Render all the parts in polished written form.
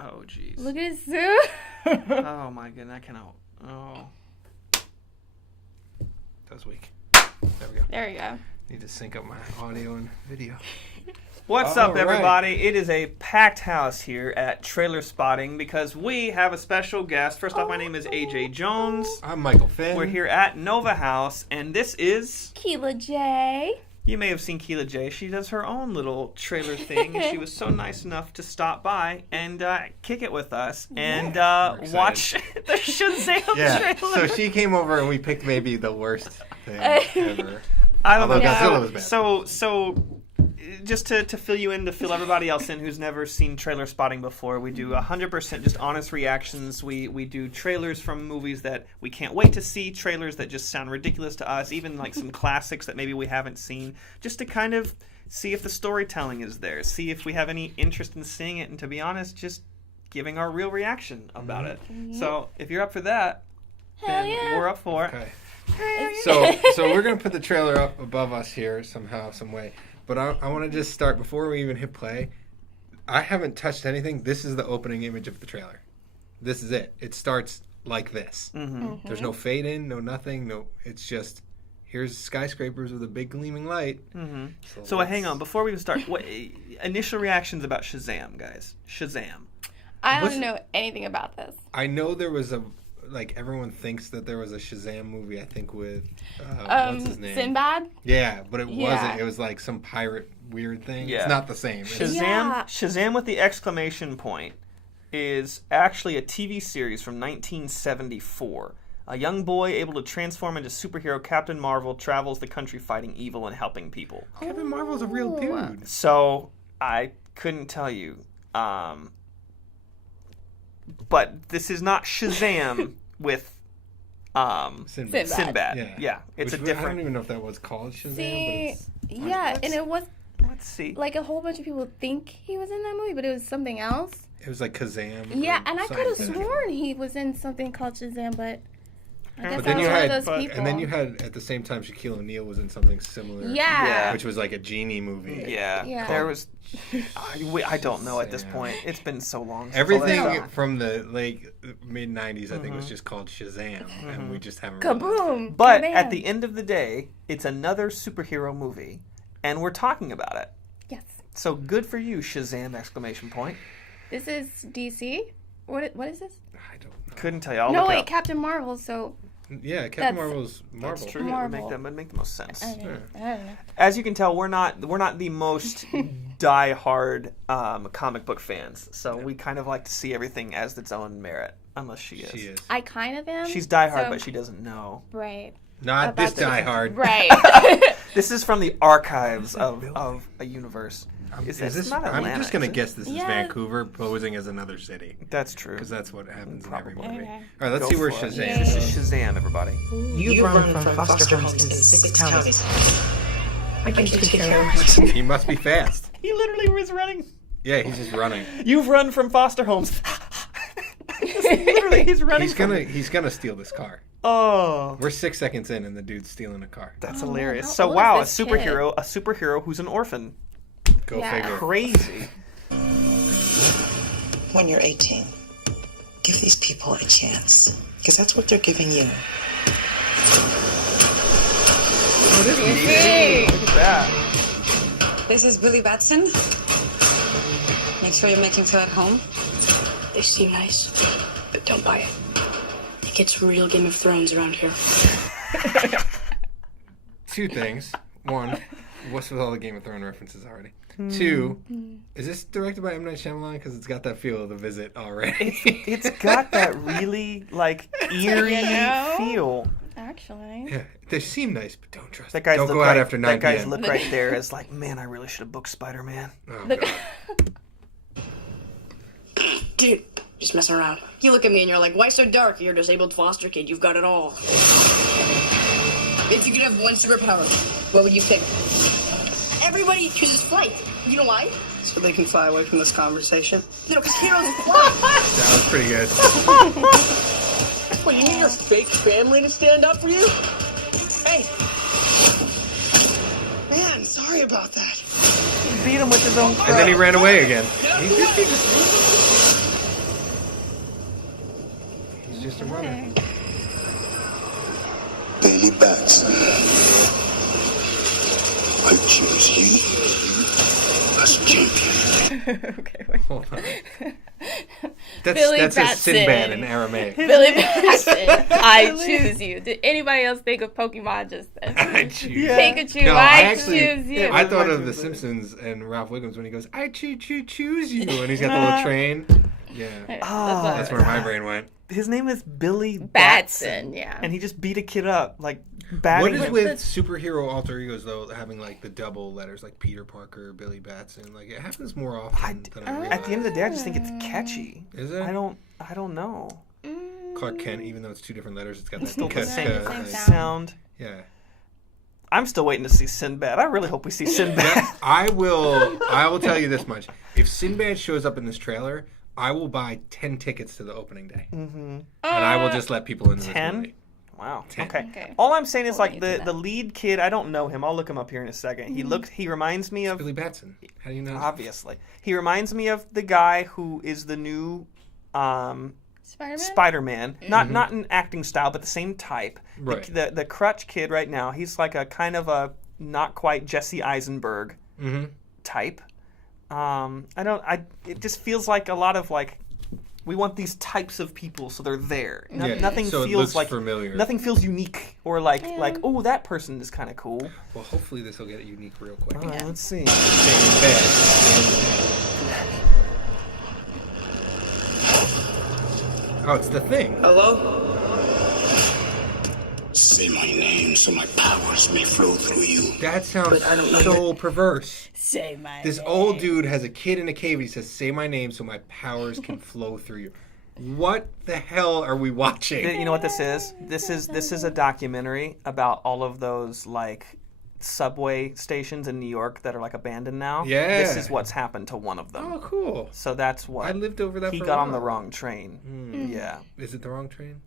Oh, jeez. Look at his suit. Oh, my goodness. I cannot. Oh. That was weak. There we go. There we go. Need to sync up my audio and video. What's up, everybody? It is a packed house here at Trailerspotting because we have a special guest. First off, my name is AJ Jones. I'm Michael Finn. We're here at Nova House, and this is... Kiela J. You may have seen Kiela J. She does her own little trailer thing, and she was so nice enough to stop by and kick it with us and watch the SHAZAM trailer. So she came over and we picked maybe the worst thing ever. I don't know. Godzilla was bad. So just to fill you in, to fill everybody else in who's never seen Trailerspotting before, we do 100% just honest reactions. We do trailers from movies that we can't wait to see, trailers that just sound ridiculous to us, even like some classics that maybe we haven't seen, just to kind of see if the storytelling is there, see if we have any interest in seeing it, and to be honest, just giving our real reaction about it. So if you're up for that, then we're up for it. Okay. So we're going to put the trailer up above us here somehow, some way. But I want to just start, before we even hit play, I haven't touched anything. This is the opening image of the trailer. This is it. It starts like this. There's no fade in, no nothing. No, it's just, here's skyscrapers with a big gleaming light. So hang on, before we even start, what initial reactions about SHAZAM, guys? SHAZAM. I don't know anything about this. I know there was everyone thinks that there was a SHAZAM movie, I think, with, what's his name? Sinbad? Yeah, but it wasn't. It was like some pirate weird thing. Yeah. It's not the same. SHAZAM with the exclamation point is actually a TV series from 1974. A young boy able to transform into superhero Captain Marvel travels the country fighting evil and helping people. Captain Marvel's a real dude. So, I couldn't tell you. But this is not SHAZAM with Sinbad. Yeah, it's a different. I don't even know if that was called SHAZAM. See, but and it was. Let's see. Like a whole bunch of people think he was in that movie, but it was something else. It was like Kazam. Yeah, and I could have sworn he was in something called SHAZAM, but I guess but then I was you one had, of those people. and then you had at the same time Shaquille O'Neal was in something similar. Yeah. Which was like a genie movie. Yeah. There was. I don't know at this point. It's been so long. Everything from the mid '90s, I think, was just called SHAZAM, and we just haven't. Kaboom! But Kabam. at the end of the day, it's another superhero movie, and we're talking about it. Yes. So good for you, SHAZAM! Exclamation point. This is DC. What is this? I don't know. Couldn't tell you. I'll look it up. Captain Marvel. So. Yeah, Captain Marvel's Marvel. That's true. Marvel. That would make the most sense. I don't know. As you can tell, we're not the most die-hard comic book fans. So we kind of like to see everything as its own merit, unless she is. She is. I kind of am. She's die-hard, but she doesn't know. Right. Not this Die Hard. Right. This is from the archives of a universe. Is this not Atlanta? I'm just going to guess this is Vancouver posing as another city. That's true. Because that's what happens in every movie. Okay. All right, let's see where SHAZAM This is. is SHAZAM, everybody. You've run from foster homes in 6 counties. I can take care of myself. He must be fast. He literally was running. Yeah, he's just running. You've run from foster homes. Literally, he's running. He's gonna steal this car. Oh, We're 6 seconds in, and the dude's stealing a car. that's hilarious. how So old wow, a is this superhero who's an orphan. Go Yeah. figure. Crazy. When you're 18, give these people a chance. Because that's what they're giving you. Oh, this is easy. Look at that. This is Billy Batson. Make sure you make him feel at home. They seem nice, but don't buy it. It gets real Game of Thrones around here. 2 things. 1, what's with all the Game of Thrones references already? 2, is this directed by M. Night Shyamalan? Because it's got that feel of The Visit already. It's got that really eerie feel. Actually. Yeah, they seem nice, but don't trust That them. guy's Don't look go out right, after 9 That guy's p.m. look right there is like, man, I really should have booked Spider-Man. Oh, Look. God. Dude, just messing around. You look at me and you're like, why so dark? You're a disabled foster kid. You've got it all. If you could have one superpower, what would you pick? Everybody chooses flight. You know why? So they can fly away from this conversation. No, because heroes fly. That was pretty good. What, you need your fake family to stand up for you? Hey. Man, sorry about that. He beat him with his own And then he ran away again. just a runner. Billy Batson. I choose you as champion. Okay, wait. Hold on. That's Billy a Batson. Sinbad in Aramaic. Billy Batson, I choose you. Did anybody else think of Pokemon just then? I choose. Yeah. Pikachu, No, I actually, choose you. I thought of The Simpsons and Ralph Wiggums when he goes, I choose you, and he's got the little train. Yeah. That's where my brain went. His name is Billy Batson, yeah. And he just beat a kid up, like, batting What is him. with superhero alter egos, though, having, like, the double letters, like Peter Parker, Billy Batson? Like, it happens more often than I realize. At the end of the day, I just think it's catchy. Is it? I don't know. Clark Kent, even though it's two different letters, it's got that Still the same same sound. Yeah. I'm still waiting to see Sinbad. I really hope we see Sinbad. I will tell you this much. If Sinbad shows up in this trailer, I will buy 10 tickets to the opening day. Mm-hmm. And I will just let people into 10? this movie. Wow. 10. Okay. All I'm saying is, We'll like, wait for the that. lead kid, I don't know him. I'll look him up here in a second. He reminds me of, Billy Batson. How do you know? obviously, he reminds me of the guy who is the new Spider-Man? Spider-Man. Not in acting style, but the same type. Right. The crutch kid right now, he's like a kind of a not quite Jesse Eisenberg type. It just feels like a lot of, like, we want these types of people, so they're there. Nothing so it feels looks like familiar. Nothing feels unique or like oh, that person is kind of cool. Well, hopefully this will get unique real quick. All right, let's see. Sinbad. Oh, it's the Thing. Hello? Say my name so my powers may flow through you. That sounds But I don't know so perverse. Say my This old dude has a kid in a cave. He says, "Say my name so my powers can flow through you." What the hell are we watching? You know what this is? This is a documentary about all of those, like, subway stations in New York that are, like, abandoned now. Yeah. This is what's happened to one of them. Oh, cool. So that's what I lived over that he for a got on while. the wrong train. Yeah. Is it the wrong train?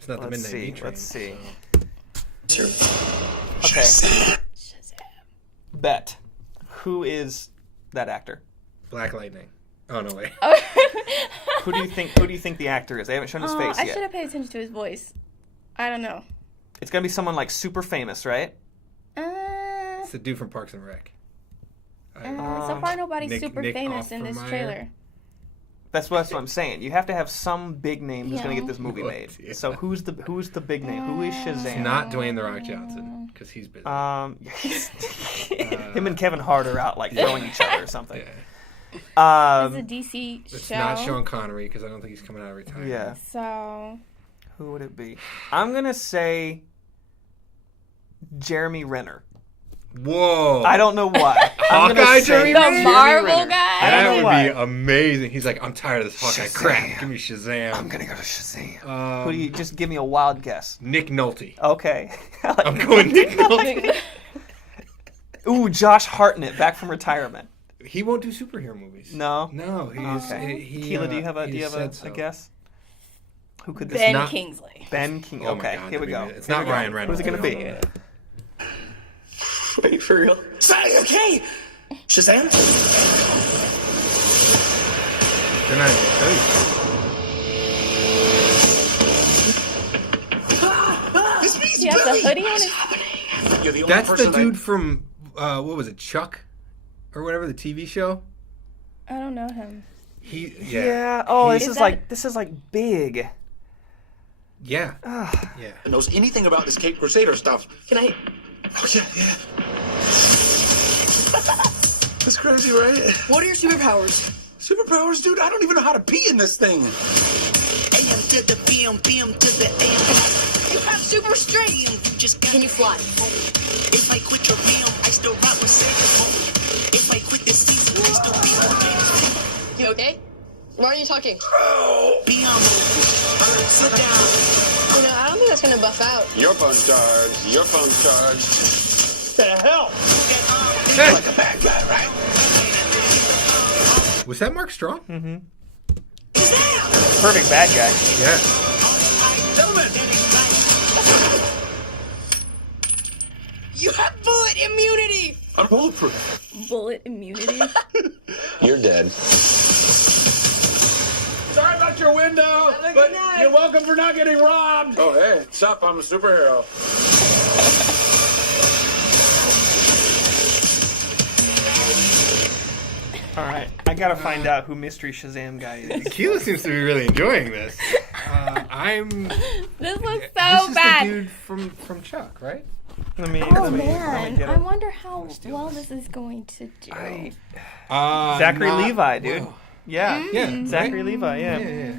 It's not the Let's midnight see. meat train. Let's see. Sir. Okay. Shazam. Bet. Who is that actor? Black Lightning. Oh no way. Who do you think the actor is? They haven't shown his face I yet. should have paid attention to his voice. I don't know. It's gonna be someone, like, super famous, right? It's the dude from Parks and Rec. So far, nobody's Nick- super Nick famous in this Offermeyer? trailer. That's what I'm saying. You have to have some big name who's gonna Yeah. get this movie made. Yeah. So who's the big name? Who is Shazam? It's not Dwayne the Rock Johnson because he's busy. Him and Kevin Hart are out, like, throwing each other or something. Yeah. It's a DC It's show. not Sean Connery because I don't think he's coming out of retirement. Yeah. So Who would it be? I'm gonna say Jeremy Renner. Whoa. I don't know why. I'm gonna Hawkeye say Jeremy the Renner? Marvel Renner. guy. I don't That know would why. be amazing. He's like, I'm tired of this Hawkeye Shazam. crap. Give me Shazam. I'm gonna go to Shazam. Um, Who do you just give me a wild guess? Nick Nolte. Okay. I'm going Nick Nolte. Ooh, Josh Hartnett back from retirement. He won't do superhero movies. No. No, he's Okay. he. Keela, do you have a he a said so. guess? Who could this Ben be? not- Kingsley. Ben King. Oh my Okay, God, here we go. it's Here not we go. Ryan Reynolds. Who's it gonna We be? all know Wait, for real? Say, okay. Shazam? They're not even gonna This means He has a hoodie on his. You're the tell you. only That's the person dude from what was it, Chuck, or whatever, the TV show. I don't know him. He Yeah. Oh, this Is is that- like big. yeah. knows anything about this Cape Crusader stuff. Can I? Oh yeah. That's crazy, right? What are your superpowers? Superpowers, dude. I don't even know how to pee in this thing. AM to the PM, PM to the AM. You have super strength. Just got Can you fly? If I quit your PM, I still rap with Sega. If I quit this season, I still be on Vegas. You okay? Why are you talking? PM, sit down. You know, I don't think that's gonna buff out. Your phone's charged. Your phone's charged. The hell? Hey, Like a bad guy, right? was that Mark Strong? Perfect bad guy. Yeah. Gentlemen. You have bullet immunity. I'm bulletproof. Bullet immunity. You're dead. Sorry about your window, but you're welcome for not getting robbed. Oh, hey, what's up? I'm a superhero. All right, I gotta find out who Mystery Shazam guy is. Kiela seems to be really enjoying this. This looks This so is bad. the dude from Chuck, right? Let me. Oh let me man, get I it. wonder how well this is going to do. Zachary Levi, dude. Whoa. Yeah, Yeah, Zachary right? Levi. Yeah. Yeah.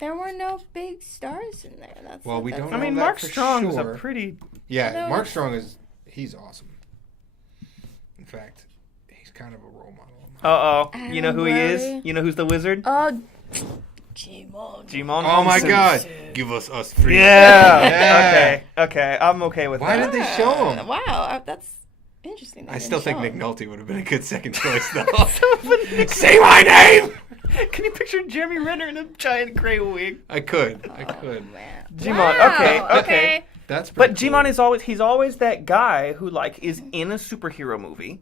There were no big stars in there. That's Well, we don't I know mean, that Mark for Strong is sure. a pretty. Yeah, No. Mark Strong he's awesome. In fact, he's kind of a role model. You know who he is? Brody. You know who's the wizard? Oh, Jimon. Jimon. Oh my Olsen. God! Give us free. Yeah. Yeah. Okay. I'm okay with Why that. did they show him? Wow, that's interesting. They I didn't still think show Nick him. Nolte would have been a good second choice, though. Say my name. Can you picture Jeremy Renner in a giant gray wig? I could. Man. Jimon. Wow, Okay. That's But pretty Jimon cool. is he's always that guy who like is in a superhero movie,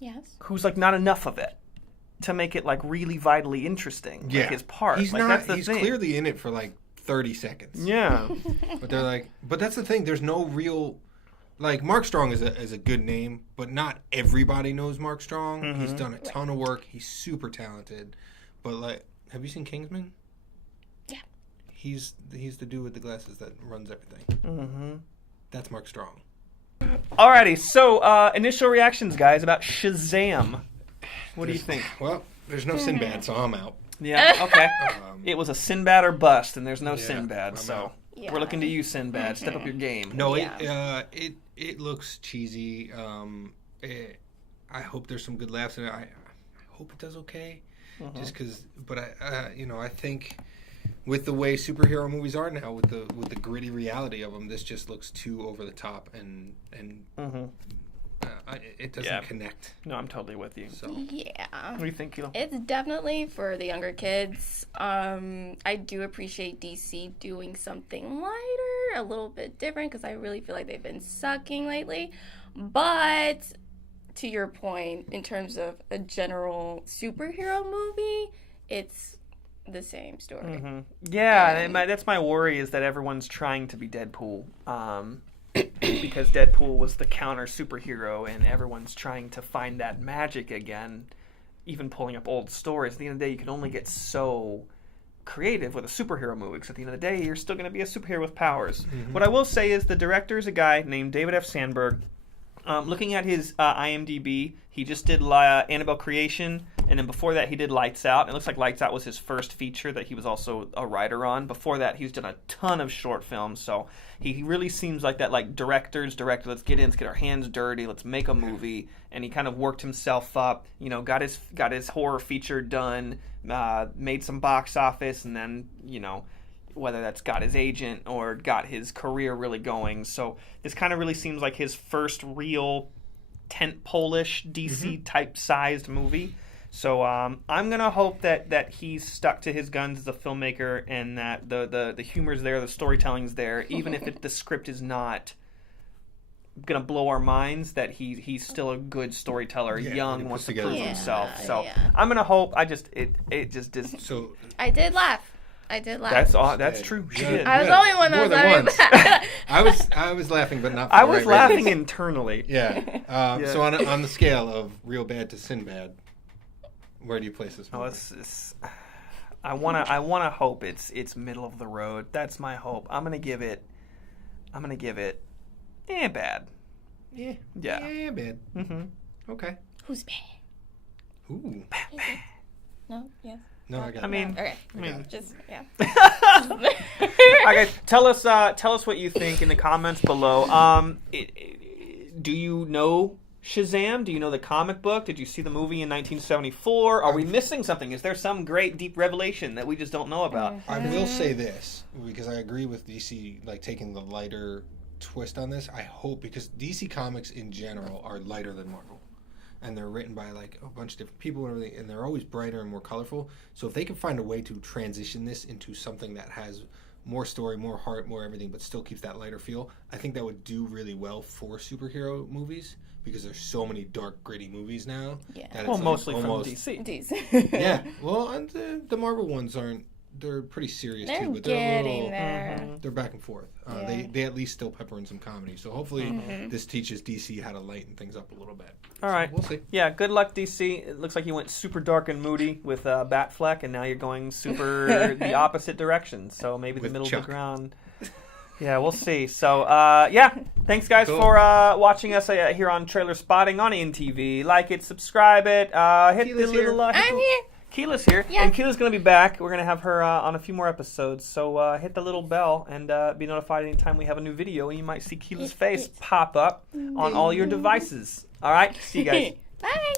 Yes. who's like not enough of it to make it like really vitally interesting. Yeah, Like his part. He's like, not. That's the He's thing. clearly in it for like 30 seconds. Yeah. But they're like. But that's the thing. There's no real. Like Mark Strong is a good name, but not everybody knows Mark Strong. He's done a ton of work. He's super talented. But like, have you seen Kingsman? Yeah. He's the dude with the glasses that runs everything. Mm-hmm. That's Mark Strong. Alrighty. So initial reactions, guys, about Shazam. What do you think? Well, there's no Sinbad, so I'm out. Yeah. Okay. Um, It was a Sinbad or bust, and there's no Yeah, Sinbad, I'm so out. we're looking to you, Sinbad. Step up your game. No, Yeah. it looks cheesy. I hope there's some good laughs in it. I hope it does okay. Just because, but I think with the way superhero movies are now, with the gritty reality of them, this just looks too over the top, and it doesn't connect. No, I'm totally with you. So Yeah. What do you think, Kiela? It's definitely for the younger kids. I do appreciate DC doing something lighter, a little bit different, because I really feel like they've been sucking lately. But to your point, in terms of a general superhero movie, it's the same story. Yeah, and that's my worry is that everyone's trying to be Deadpool. Because Deadpool was the counter superhero, and everyone's trying to find that magic again, even pulling up old stories. At the end of the day, you can only get so creative with a superhero movie, because at the end of the day, you're still going to be a superhero with powers. What I will say is the director is a guy named David F. Sandberg. Looking at his IMDb, he just did Annabelle Creation, and then before that he did Lights Out. It looks like Lights Out was his first feature that he was also a writer on. Before that, he's done a ton of short films, so he really seems like that director. Let's get in, let's get our hands dirty, let's make a movie. And he kind of worked himself up, got his horror feature done, made some box office, and then whether that's got his agent or got his career really going. So this kind of really seems like his first real tent-pole-ish DC type sized movie. So I'm gonna hope that he's stuck to his guns as a filmmaker, and that the humor's there, the storytelling's there, even if the script is not gonna blow our minds. That he's still a good storyteller, young, wants to prove himself. So I'm gonna hope. It just is. so I did laugh. That's true. She did. I was the only one that more was than laughing. once. I was laughing, but not. For I the was right laughing reasons. internally. Yeah. So on the scale of real bad to Sinbad, where do you place this movie? I wanna hope it's middle of the road. That's my hope. I'm gonna give it bad. Yeah. Yeah. Yeah, bad. Okay. Who's bad? Ooh. No? Yes. No, I got I it. mean, Okay. I mean, Just, yeah. okay. Tell us what you think in the comments below. Do you know Shazam? Do you know the comic book? Did you see the movie in 1974? Are we missing something? Is there some great deep revelation that we just don't know about? I will say this, because I agree with DC taking the lighter twist on this. I hope, because DC comics in general are lighter than Marvel, and they're written by a bunch of different people and everything, and they're always brighter and more colorful. So if they can find a way to transition this into something that has more story, more heart, more everything, but still keeps that lighter feel. I think that would do really well for superhero movies because there's so many dark, gritty movies now. Yeah. That Well, it's mostly almost, from DC. DC. Yeah. Well, and the Marvel ones aren't. They're pretty serious They're too, but they're a getting little. there. They're back and forth. Yeah. They at least still pepper in some comedy. So hopefully this teaches DC how to lighten things up a little bit. All right. So we'll see. Yeah, good luck, DC. It looks like you went super dark and moody with Batfleck, and now you're going super the opposite direction. So maybe With the middle Chuck. of the ground. Yeah, we'll see. So, thanks, guys, Cool. for watching us here on Trailer Spotting on NTV. Like it, subscribe it, hit Keela's the little... I'm here. Keela's here, Yeah. and Keela's going to be back. We're going to have her on a few more episodes, so hit the little bell and be notified anytime we have a new video, and you might see Keela's face pop up on all your devices. All right? See you guys. Bye.